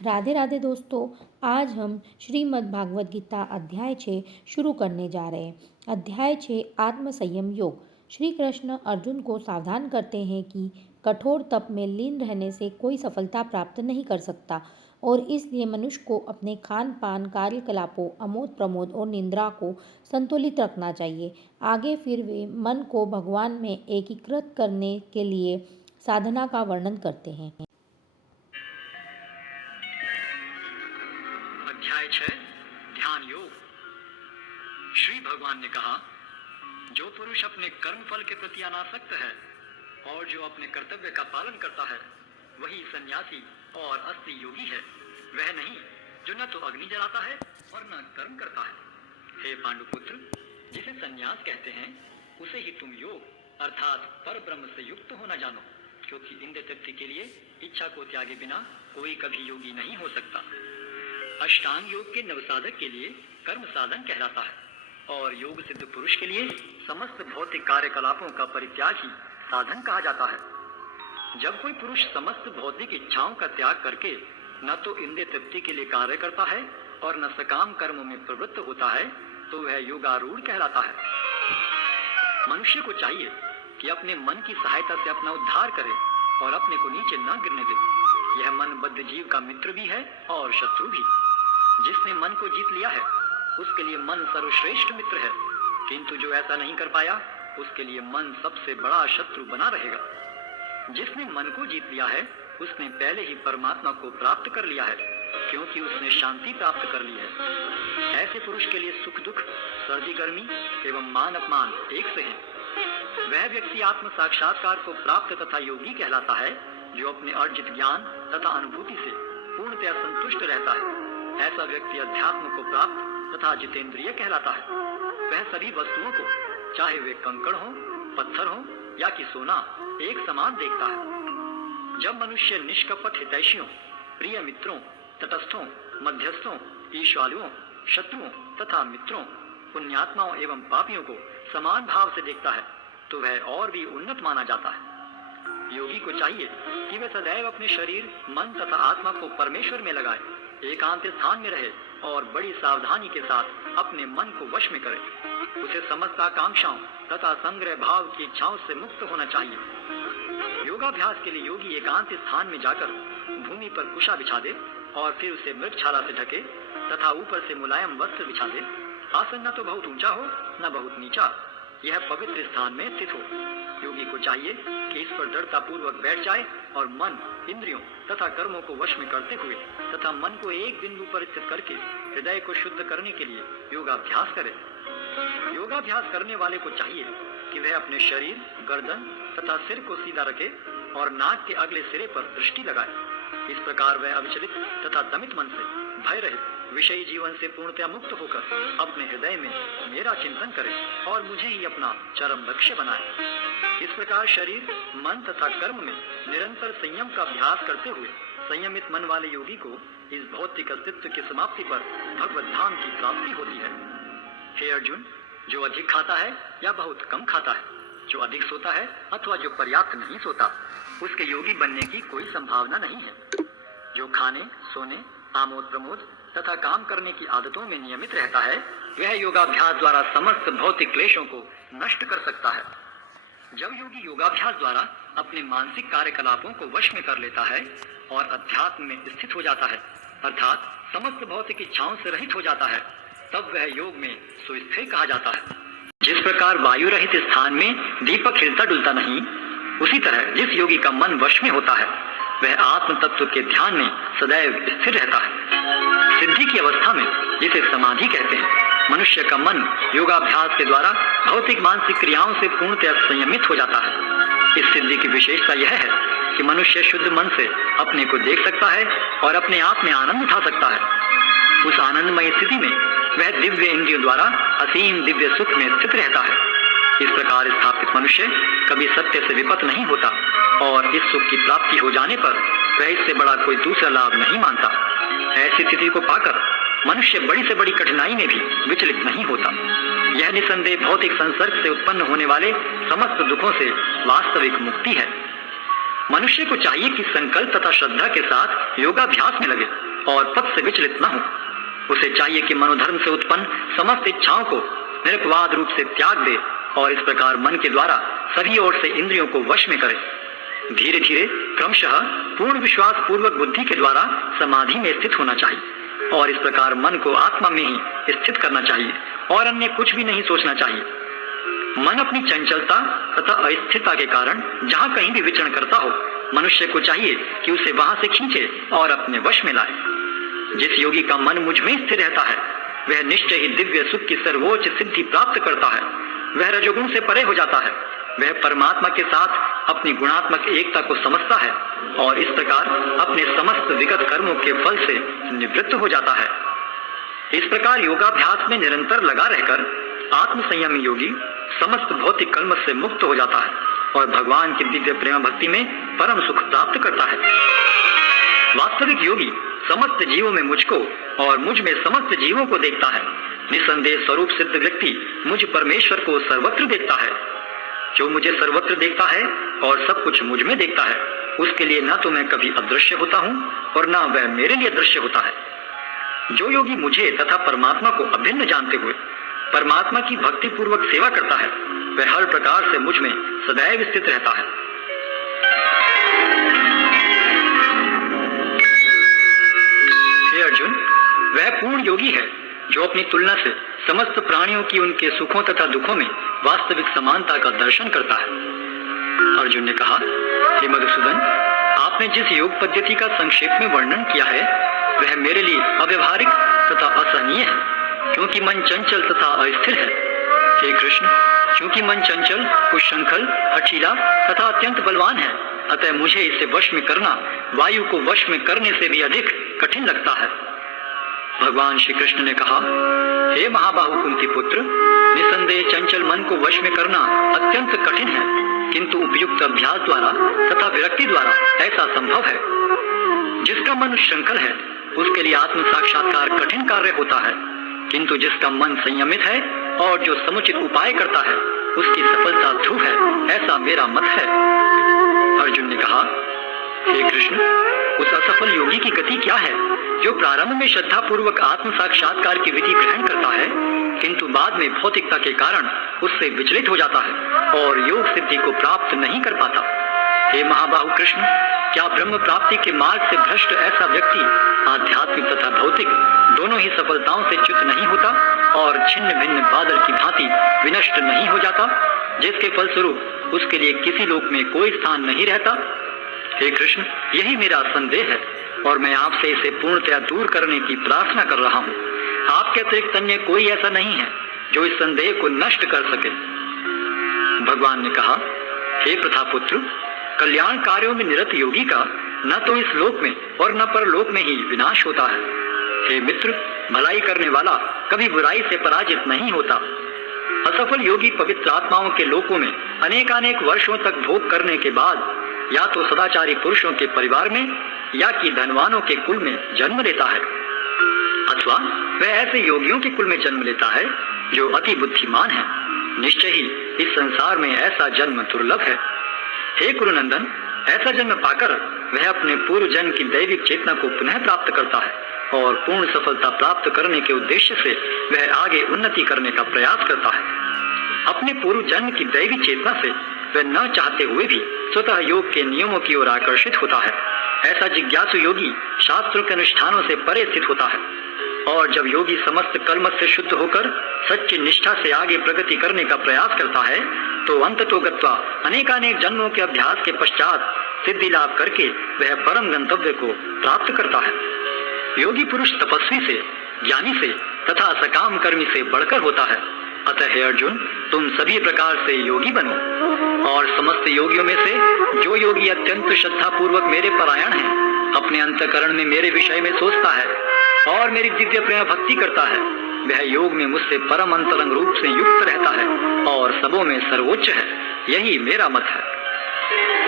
राधे राधे दोस्तों। आज हम श्रीमद् भागवत गीता अध्याय 6 शुरू करने जा रहे हैं। अध्याय 6 आत्म संयम योग। श्री कृष्ण अर्जुन को सावधान करते हैं कि कठोर तप में लीन रहने से कोई सफलता प्राप्त नहीं कर सकता और इसलिए मनुष्य को अपने खान पान, कार्यकलापों, अमोद प्रमोद और निंद्रा को संतुलित रखना चाहिए। आगे फिर वे मन को भगवान में एकीकृत करने के लिए साधना का वर्णन करते हैं। अध्याय 6 ध्यान योग। श्री भगवान ने कहा, जो पुरुष अपने कर्म फल के प्रति अनासक्त है और जो अपने कर्तव्य का पालन करता है वही सन्यासी और असली योगी है। वह नहीं जो न तो अग्नि जलाता है और न कर्म करता है। हे पांडुपुत्र, जिसे सन्यास कहते हैं उसे ही तुम योग अर्थात पर ब्रह्म से युक्त होना जानो, क्योंकि इंद्रिय तृप्ति के लिए इच्छा को त्यागे बिना कोई कभी योगी नहीं हो सकता। अष्टांग योग के नवसाधक के लिए कर्म साधन कहलाता है और योग सिद्ध पुरुष के लिए समस्त भौतिक कार्यकलापों का परित्याग ही साधन कहा जाता है। जब कोई पुरुष समस्त भौतिक इच्छाओं का त्याग करके न तो इंद्रिय तृप्ति के लिए कार्य करता है और न सकाम कर्मों में प्रवृत्त होता है तो वह योगारूढ़ कहलाता है। मनुष्य को चाहिए कि अपने मन की सहायता से अपना उद्धार करे और अपने को नीचे न गिरने दे। यह मन बद्ध जीव का मित्र भी है और शत्रु भी। जिसने मन को जीत लिया है उसके लिए मन सर्वश्रेष्ठ मित्र है, किंतु जो ऐसा नहीं कर पाया उसके लिए मन सबसे बड़ा शत्रु बना रहेगा। जिसने मन को जीत लिया है उसने पहले ही परमात्मा को प्राप्त कर लिया है, क्योंकि उसने शांति प्राप्त कर ली है। ऐसे पुरुष के लिए सुख दुख, सर्दी गर्मी एवं मान अपमान एक से हैं। वह व्यक्ति आत्म साक्षात्कार को प्राप्त तथा योगी कहलाता है जो अपने अर्जित ज्ञान तथा अनुभूति से पूर्णतया संतुष्ट रहता है। ऐसा व्यक्ति अध्यात्म को प्राप्त तथा जितेंद्रिय कहलाता है। वह सभी वस्तुओं को, चाहे वे कंकड़ हो, पत्थर हो या कि सोना, एक समान देखता है। जब मनुष्य निष्कपट हितैषियों, प्रिय मित्रों, तटस्थों, मध्यस्थों, ईश्वालुओं, शत्रुओं तथा मित्रों, पुण्यात्माओं एवं पापियों को समान भाव से देखता है तो वह और भी उन्नत माना जाता है। योगी को चाहिए कि वह सदैव अपने शरीर, मन तथा आत्मा को परमेश्वर में लगाए, एकांत स्थान में रहे और बड़ी सावधानी के साथ अपने मन को वश में करे। उसे समस्त आकांक्षाओं तथा संग्रह भाव की इच्छाओं से मुक्त होना चाहिए। योगाभ्यास के लिए योगी एकांत स्थान में जाकर भूमि पर कुशा बिछा दे और फिर उसे मृगछाला से ढके तथा ऊपर से मुलायम वस्त्र बिछा दे। आसन न तो बहुत ऊंचा हो न बहुत नीचा, यह पवित्र स्थान में स्थित हो। योगी को चाहिए कि इस पर दृढ़ता पूर्वक बैठ जाए और मन, इंद्रियों तथा कर्मों को वश में करते हुए तथा मन को एक बिंदु पर स्थित करके हृदय को शुद्ध करने के लिए योगाभ्यास करे। योगाभ्यास करने वाले को चाहिए कि वह अपने शरीर, गर्दन तथा सिर को सीधा रखे और नाक के अगले सिरे पर दृष्टि लगाए। इस प्रकार वह अविचलित तथा दमित मन से भय रहित विषयी जीवन से पूर्णतया मुक्त होकर अपने हृदय में मेरा चिंतन करे और मुझे ही अपना चरम लक्ष्य बनाए। इस प्रकार शरीर, मन तथा कर्म में निरंतर संयम का अभ्यास करते हुए संयमित मन वाले योगी को इस भौतिक अस्तित्व की समाप्ति पर भगवत धाम की प्राप्ति होती है। हे अर्जुन, जो अधिक खाता है या बहुत कम खाता है, जो अधिक सोता है अथवा जो पर्याप्त नहीं सोता, उसके योगी बनने की कोई संभावना नहीं है। जो खाने, सोने, आमोद प्रमोद तथा काम करने की आदतों में नियमित रहता है वह योगाभ्यास द्वारा समस्त भौतिक क्लेशों को नष्ट कर सकता है। जब योगी योगाभ्यास द्वारा अपने मानसिक कार्यकलापों को वश में कर लेता है और अध्यात्म में स्थित हो जाता है अर्थात समस्त भौतिक इच्छाओं से रहित हो जाता है, तब वह योग में सुस्थिर कहा जाता है। जिस प्रकार वायु रहित स्थान में दीपक हिलता डुलता नहीं, उसी तरह जिस योगी का मन वश में होता है वह आत्म तत्व के ध्यान में सदैव स्थिर रहता है। सिद्धि की अवस्था में, जिसे समाधि कहते हैं, मनुष्य का मन योगाभ्यास के द्वारा भौतिक मानसिक क्रियाओं से पूर्णतया संयमित हो जाता है। इस सिद्धि की विशेषता यह है कि मनुष्य शुद्ध मन से अपने को देख सकता है और अपने आप में आनंद उठा सकता है। उस आनंदमय स्थिति में वह दिव्य इंद्रियों द्वारा असीम दिव्य सुख में स्थित रहता है। इस प्रकार स्थापित मनुष्य कभी सत्य से विपत नहीं होता और इस सुख की प्राप्ति हो जाने पर वह इससे बड़ा कोई दूसरा लाभ नहीं मानता। ऐसी स्थिति को पाकर मनुष्य बड़ी से बड़ी कठिनाई में भी विचलित नहीं होता। यह निसंदेह भौतिक संसर्ग से उत्पन्न होने वाले समस्त दुखों से वास्तविक मुक्ति है। मनुष्य को चाहिए कि संकल्प तथा श्रद्धा के साथ योगाभ्यास में लगे और पथ से विचलित न हो। उसे चाहिए कि मनोधर्म से उत्पन्न समस्त इच्छाओं को निरपवाद रूप से त्याग दे और इस प्रकार मन के द्वारा सभी ओर से इंद्रियों को वश में करे। धीरे धीरे क्रमशः पूर्ण विश्वास पूर्वक बुद्धि के द्वारा समाधि में स्थित होना चाहिए और इस प्रकार मन को आत्मा में ही स्थित करना चाहिए और अन्य कुछ भी नहीं सोचना चाहिए। मन अपनी चंचलता तथा अस्थिरता के कारण जहाँ कहीं भी विचरण करता हो, मनुष्य को चाहिए कि उसे वहां से खींचे और अपने वश में लाए। जिस योगी का मन मुझ में स्थिर रहता है, वह निश्चय ही दिव्य सुख की सर्वोच्च सिद्धि प्राप्त करता है। वह रजोगुण से परे हो जाता है। वह परमात्मा के साथ अपनी गुणात्मक एकता को समझता है और इस प्रकार अपने समस्त विगत कर्मों के फल से निवृत्त हो जाता है। इस प्रकार योगाभ्यास में निरंतर लगा रहकर आत्म संयमी योगी समस्त भौतिक कलमश से मुक्त हो जाता है और भगवान की दिव्य प्रेम भक्ति में परम सुख प्राप्त करता है। वास्तविक योगी समस्त जीवों में मुझको और मुझ में समस्त जीवों को देखता है। निसंदेह स्वरूप सिद्ध व्यक्ति मुझ परमेश्वर को सर्वत्र देखता है। जो मुझे सर्वत्र देखता है और सब कुछ मुझ में देखता है, उसके लिए न तो मैं कभी अदृश्य होता हूँ और न वह मेरे लिए दृश्य होता है। जो योगी मुझे तथा परमात्मा को अभिन्न जानते हुए परमात्मा की भक्ति पूर्वक सेवा करता है, वह हर प्रकार से मुझ में सदैव स्थित रहता है। हे अर्जुन, वह पूर्ण योगी है जो अपनी तुलना से समस्त प्राणियों की उनके सुखों तथा दुखों में वास्तविक समानता का दर्शन करता है। अर्जुन ने कहा, हे मधुसूदन, आपने जिस योग पद्धति का संक्षेप में वर्णन किया है, वह मेरे लिए अव्यवहारिक तथा असहनीय है, क्योंकि मन चंचल तथा अस्थिर है। हे कृष्ण, क्योंकि मन चंचल, उच्छृंखल, हठीला तथा अत्यंत बलवान है, अतः मुझे इसे वश में करना वायु को वश में करने से भी अधिक कठिन लगता है। भगवान श्री कृष्ण ने कहा, हे महाबाहु कुंती पुत्र, निसंदेह चंचल मन को वश में करना अत्यंत कठिन है, किंतु उपयुक्त अभ्यास द्वारा तथा विरक्ति द्वारा ऐसा संभव है। जिसका मन उच्छृंखल है, उसके लिए आत्म साक्षात्कार कठिन कार्य होता है, किंतु जिसका मन संयमित है और जो समुचित उपाय करता है, उसकी सफलता ध्रुव है, ऐसा मेरा मत है। अर्जुन ने कहा, हे कृष्ण, उस असफल योगी की गति क्या है जो प्रारंभ में श्रद्धा पूर्वक आत्म साक्षात्कार की विधि ग्रहण करता है, किंतु बाद में भौतिकता के कारण उससे विचलित हो जाता है और योग सिद्धि को प्राप्त नहीं कर पाता। हे महाबाहु कृष्ण, क्या ब्रह्म प्राप्ति के मार्ग से भ्रष्ट ऐसा व्यक्ति आध्यात्मिक तथा भौतिक दोनों ही सफलताओं से च्युत नहीं होता और छिन्न भिन्न बादल की भांति विनष्ट नहीं हो जाता, जिसके फलस्वरूप उसके लिए किसी लोक में कोई स्थान नहीं रहता? हे कृष्ण, यही मेरा संदेह है और मैं आपसे इसे पूर्णतया दूर करने की प्रार्थना कर रहा हूँ। आपके अतिरिक्त अन्य कोई ऐसा नहीं है जो इस संदेह को नष्ट कर सके। भगवान ने कहा, हे प्रथापुत्र, कल्याण कार्यों में निरत योगी का न तो इस लोक में और न परलोक में ही विनाश होता है। हे मित्र, भलाई करने वाला कभी बुराई से पराजित नहीं होता। असफल योगी पवित्र आत्माओं के लोकों में अनेकानेक वर्षों तक भोग करने के बाद या तो सदाचारी पुरुषों के परिवार में या कि धनवानों के कुल में जन्म लेता है, अथवा वह ऐसे योगियों के कुल में जन्म लेता है जो अति बुद्धिमान है। निश्चय ही इस संसार में ऐसा जन्म दुर्लभ है। हे कुरुनंदन, ऐसा जन्म पाकर वह अपने पूर्व जन्म की दैविक चेतना को पुनः प्राप्त करता है और पूर्ण सफलता प्राप्त करने के उद्देश्य से वह आगे उन्नति करने का प्रयास करता है। अपने पूर्व जन्म की दैवी चेतना से वह न चाहते हुए भी स्वतः योग के नियमों की ओर आकर्षित होता है। ऐसा जिज्ञासु योगी शास्त्रों के अनुष्ठानों से परे स्थित होता है और जब योगी समस्त कलमश से शुद्ध होकर सच्ची निष्ठा से आगे प्रगति करने का प्रयास करता है, तो अंततोगत्वा अनेकानेक जन्मों के अभ्यास के पश्चात सिद्धि लाभ करके वह परम गंतव्य को प्राप्त करता है। योगी पुरुष तपस्वी से, ज्ञानी से तथा सकाम कर्मी से बढ़कर होता है। अतः हे अर्जुन, तुम सभी प्रकार से योगी बनो और समस्त योगियों में से जो योगी अत्यंत श्रद्धा पूर्वक मेरे परायण है, अपने अंतःकरण में मेरे विषय में सोचता है और मेरी दिव्य प्रेम भक्ति करता है, वह योग में मुझसे परम अंतरंग रूप से युक्त रहता है और सबों में सर्वोच्च है। यही मेरा मत है।